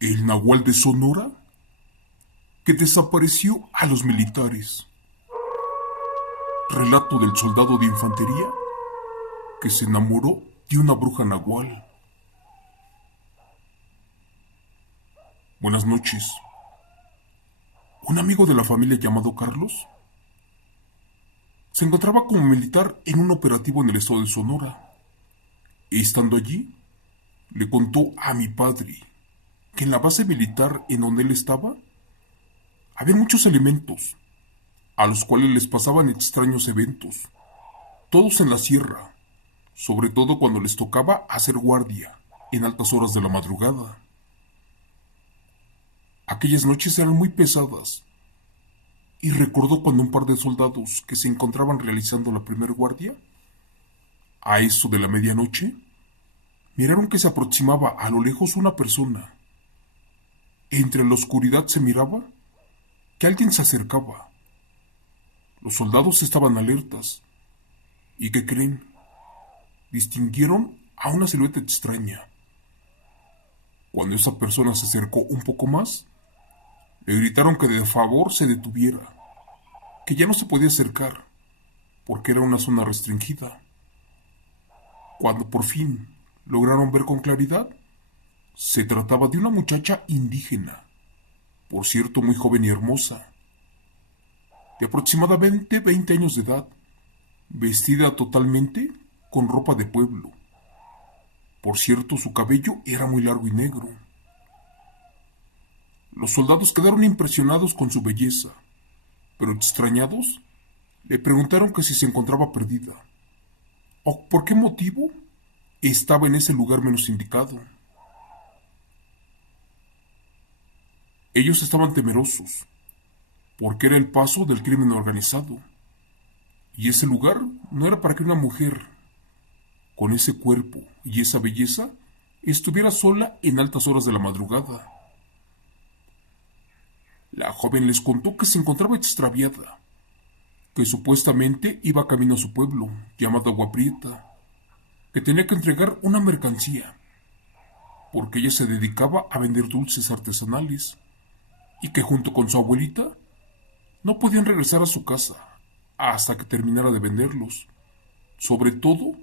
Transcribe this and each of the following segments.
El Nahual de Sonora, que desapareció a los militares. Relato del soldado de infantería que se enamoró de una bruja nahual. Buenas noches. Un amigo de la familia llamado Carlos se encontraba como militar en un operativo en el estado de Sonora. Estando allí, le contó a mi padre que en la base militar en donde él estaba había muchos elementos a los cuales les pasaban extraños eventos, todos en la sierra, sobre todo cuando les tocaba hacer guardia en altas horas de la madrugada. Aquellas noches eran muy pesadas y recordó cuando un par de soldados que se encontraban realizando la primer guardia, a eso de la medianoche, miraron que se aproximaba a lo lejos una persona. Entre la oscuridad se miraba que alguien se acercaba. Los soldados estaban alertas. ¿Y qué creen? Distinguieron a una silueta extraña. Cuando esa persona se acercó un poco más, le gritaron que de favor se detuviera, que ya no se podía acercar, porque era una zona restringida. Cuando por fin lograron ver con claridad, se trataba de una muchacha indígena, por cierto muy joven y hermosa, de aproximadamente 20 años de edad, vestida totalmente con ropa de pueblo. Por cierto, su cabello era muy largo y negro. Los soldados quedaron impresionados con su belleza, pero extrañados, le preguntaron que si se encontraba perdida, o por qué motivo estaba en ese lugar menos indicado. Ellos estaban temerosos, porque era el paso del crimen organizado, y ese lugar no era para que una mujer, con ese cuerpo y esa belleza, estuviera sola en altas horas de la madrugada. La joven les contó que se encontraba extraviada, que supuestamente iba camino a su pueblo, llamado Agua Prieta, que tenía que entregar una mercancía, porque ella se dedicaba a vender dulces artesanales, y que junto con su abuelita no podían regresar a su casa hasta que terminara de venderlos, sobre todo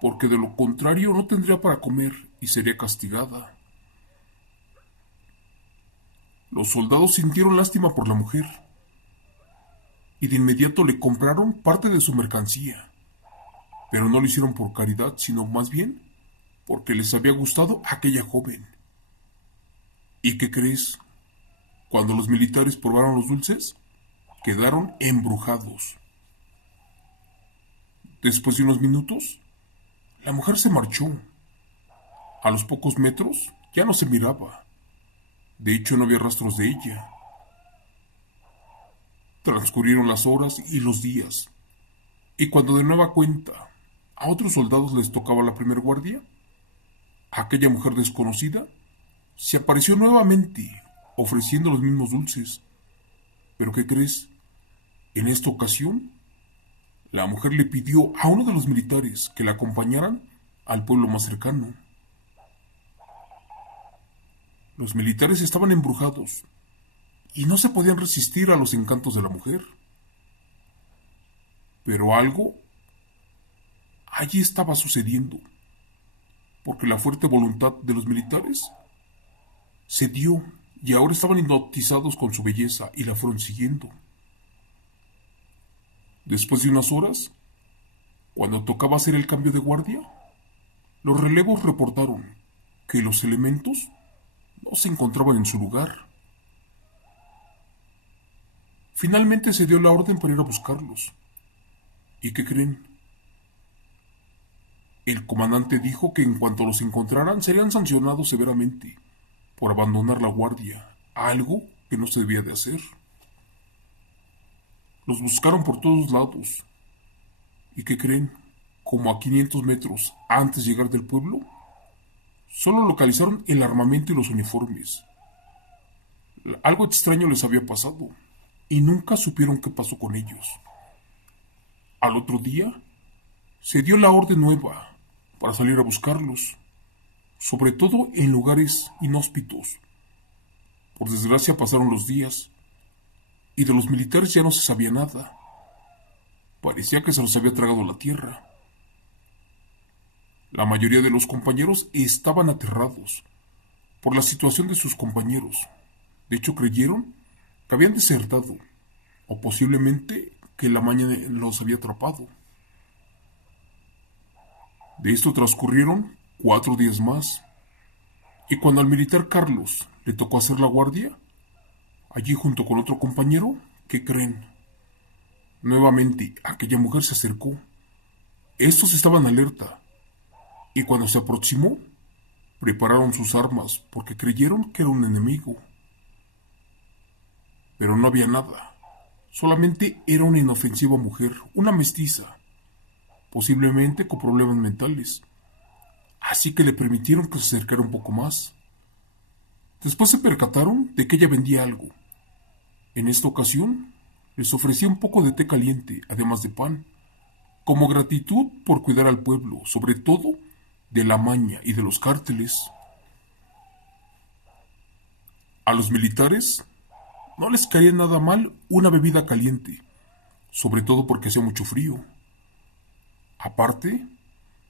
porque de lo contrario no tendría para comer y sería castigada. Los soldados sintieron lástima por la mujer y de inmediato le compraron parte de su mercancía, pero no lo hicieron por caridad, sino más bien porque les había gustado aquella joven. ¿Y qué crees? Cuando los militares probaron los dulces, quedaron embrujados. Después de unos minutos, la mujer se marchó. A los pocos metros ya no se miraba. De hecho, no había rastros de ella. Transcurrieron las horas y los días, y cuando de nueva cuenta a otros soldados les tocaba la primer guardia, aquella mujer desconocida se apareció nuevamente ofreciendo los mismos dulces. ¿Pero qué crees? En esta ocasión, la mujer le pidió a uno de los militares que la acompañaran al pueblo más cercano. Los militares estaban embrujados y no se podían resistir a los encantos de la mujer. Pero algo allí estaba sucediendo, porque la fuerte voluntad de los militares se dio y ahora estaban hipnotizados con su belleza y la fueron siguiendo. Después de unas horas, cuando tocaba hacer el cambio de guardia, los relevos reportaron que los elementos no se encontraban en su lugar. Finalmente se dio la orden para ir a buscarlos. ¿Y qué creen? El comandante dijo que en cuanto los encontraran serían sancionados severamente por abandonar la guardia, algo que no se debía de hacer. Los buscaron por todos lados. ¿Y qué creen? Como a 500 metros antes de llegar del pueblo, solo localizaron el armamento y los uniformes. Algo extraño les había pasado y nunca supieron qué pasó con ellos. Al otro día, se dio la orden nueva para salir a buscarlos, sobre todo en lugares inhóspitos, Por desgracia pasaron los días, y de los militares ya no se sabía nada. Parecía que se los había tragado la tierra. La mayoría de los compañeros estaban aterrados por la situación de sus compañeros. De hecho, creyeron que habían desertado, o posiblemente que la maña los había atrapado. De esto transcurrieron 4 días más, y cuando al militar Carlos le tocó hacer la guardia, allí junto con otro compañero, ¿qué creen? Nuevamente aquella mujer se acercó. Estos estaban alerta, y cuando se aproximó, prepararon sus armas porque creyeron que era un enemigo. Pero no había nada. Solamente era una inofensiva mujer, una mestiza, posiblemente con problemas mentales. Así que le permitieron que se acercara un poco más. Después se percataron de que ella vendía algo. En esta ocasión, les ofrecía un poco de té caliente, además de pan, como gratitud por cuidar al pueblo, sobre todo de la maña y de los cárteles. A los militares no les caía nada mal una bebida caliente, sobre todo porque hacía mucho frío. Aparte,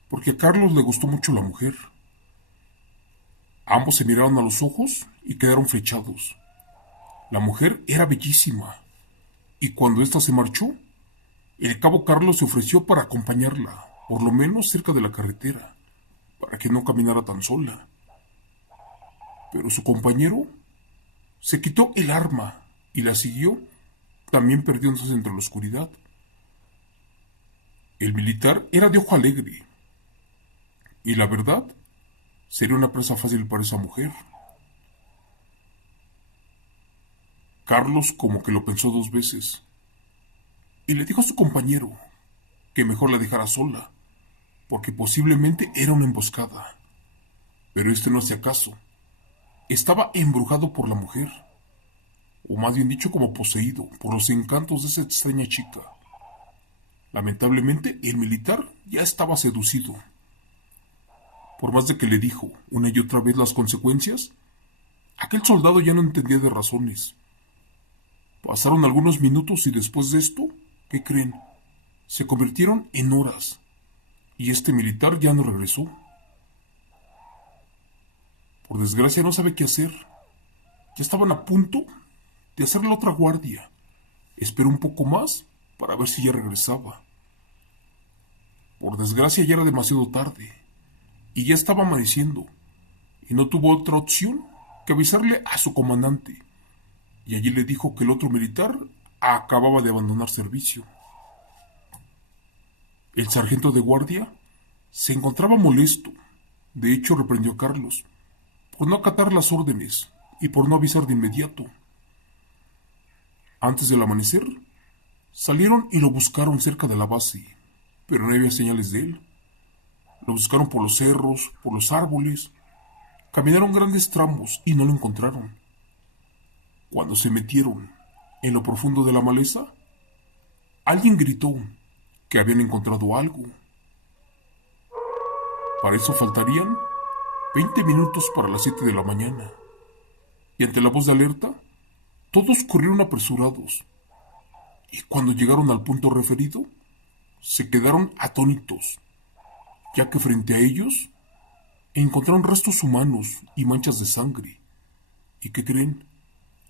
porque a Carlos le gustó mucho la mujer. Ambos se miraron a los ojos y quedaron flechados. La mujer era bellísima, y cuando ésta se marchó, el cabo Carlos se ofreció para acompañarla, por lo menos cerca de la carretera, para que no caminara tan sola. Pero su compañero se quitó el arma y la siguió, también perdiéndose entre la oscuridad. El militar era de ojo alegre, y la verdad, sería una presa fácil para esa mujer. Carlos como que lo pensó 2 veces, y le dijo a su compañero que mejor la dejara sola, porque posiblemente era una emboscada. Pero este no hacía caso. Estaba embrujado por la mujer, o más bien dicho como poseído por los encantos de esa extraña chica. Lamentablemente, el militar ya estaba seducido. Por más de que le dijo una y otra vez las consecuencias, aquel soldado ya no entendía de razones. Pasaron algunos minutos y después de esto, ¿qué creen? Se convirtieron en horas, y este militar ya no regresó. Por desgracia no sabe qué hacer. Ya estaban a punto de hacer la otra guardia. Esperó un poco más para ver si ya regresaba. Por desgracia ya era demasiado tarde, y ya estaba amaneciendo, y no tuvo otra opción que avisarle a su comandante, y allí le dijo que el otro militar acababa de abandonar servicio. El sargento de guardia se encontraba molesto. De hecho, reprendió a Carlos por no acatar las órdenes y por no avisar de inmediato. Antes del amanecer, salieron y lo buscaron cerca de la base, pero no había señales de él. Lo buscaron por los cerros, por los árboles. Caminaron grandes tramos y no lo encontraron. Cuando se metieron en lo profundo de la maleza, alguien gritó que habían encontrado algo. Para eso faltarían 20 minutos para las 7 de la mañana. Y ante la voz de alerta, todos corrieron apresurados. Y cuando llegaron al punto referido, se quedaron atónitos, ya que frente a ellos encontraron restos humanos y manchas de sangre. ¿Y qué creen?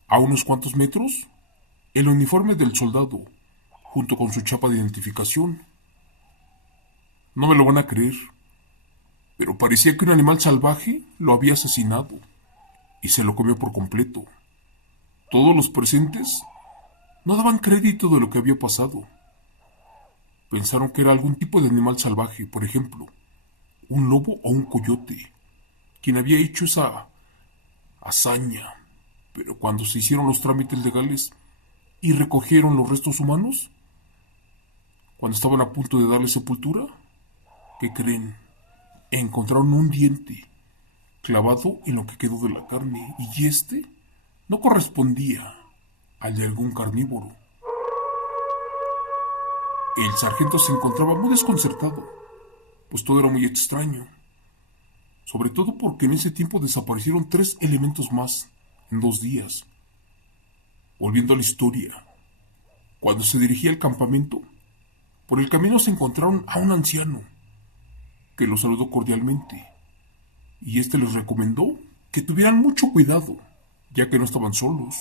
A unos cuantos metros, el uniforme del soldado, junto con su chapa de identificación. No me lo van a creer, pero parecía que un animal salvaje lo había asesinado y se lo comió por completo. Todos los presentes no daban crédito de lo que había pasado. Pensaron que era algún tipo de animal salvaje, por ejemplo, un lobo o un coyote, quien había hecho esa hazaña. Pero cuando se hicieron los trámites legales y recogieron los restos humanos, cuando estaban a punto de darle sepultura, ¿qué creen? Encontraron un diente clavado en lo que quedó de la carne, y este no correspondía al de algún carnívoro. El sargento se encontraba muy desconcertado, pues todo era muy extraño, sobre todo porque en ese tiempo desaparecieron 3 elementos más en 2 días. Volviendo a la historia, cuando se dirigía al campamento, por el camino se encontraron a un anciano, que los saludó cordialmente, y éste les recomendó que tuvieran mucho cuidado, ya que no estaban solos.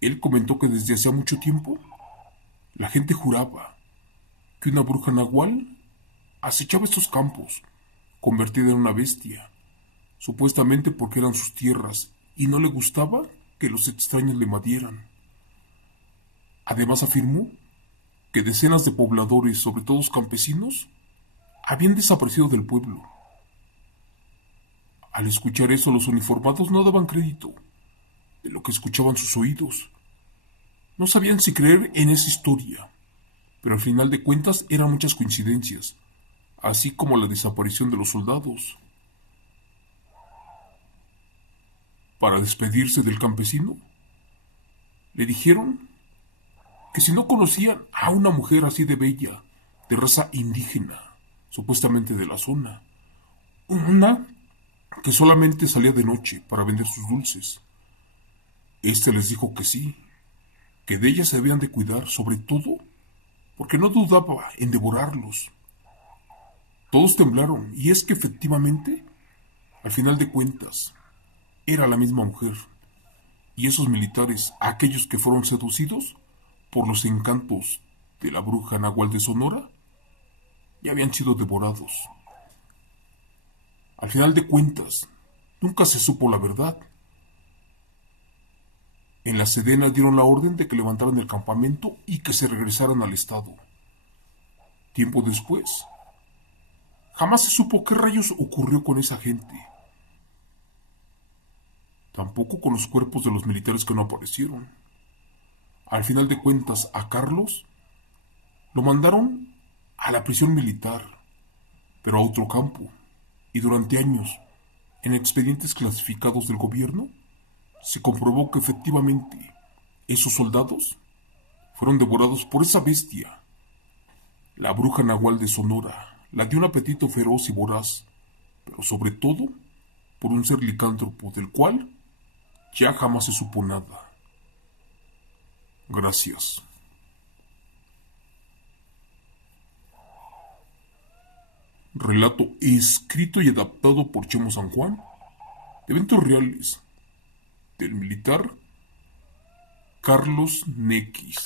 Él comentó que desde hacía mucho tiempo, la gente juraba que una bruja nahual acechaba estos campos, convertida en una bestia, supuestamente porque eran sus tierras y no le gustaba que los extraños le invadieran. Además afirmó que decenas de pobladores, sobre todo campesinos, habían desaparecido del pueblo. Al escuchar eso, los uniformados no daban crédito de lo que escuchaban sus oídos. No sabían si creer en esa historia, pero al final de cuentas eran muchas coincidencias, así como la desaparición de los soldados. Para despedirse del campesino, le dijeron que si no conocían a una mujer así de bella, de raza indígena, supuestamente de la zona, una que solamente salía de noche para vender sus dulces. Este les dijo que sí, que de ella se debían de cuidar, sobre todo porque no dudaba en devorarlos. Todos temblaron, y es que efectivamente, al final de cuentas, era la misma mujer, y esos militares, aquellos que fueron seducidos por los encantos de la bruja nahual de Sonora, ya habían sido devorados. Al final de cuentas, nunca se supo la verdad. En la Sedena dieron la orden de que levantaran el campamento y que se regresaran al estado. Tiempo después, jamás se supo qué rayos ocurrió con esa gente. Tampoco con los cuerpos de los militares que no aparecieron. Al final de cuentas, a Carlos lo mandaron a la prisión militar, pero a otro campo, y durante años, en expedientes clasificados del gobierno, se comprobó que efectivamente esos soldados fueron devorados por esa bestia, la bruja nahual de Sonora, la de un apetito feroz y voraz, pero sobre todo por un ser licántropo del cual ya jamás se supo nada. Gracias. Relato escrito y adaptado por Chemo San Juan, de eventos reales, del militar Carlos Nequis.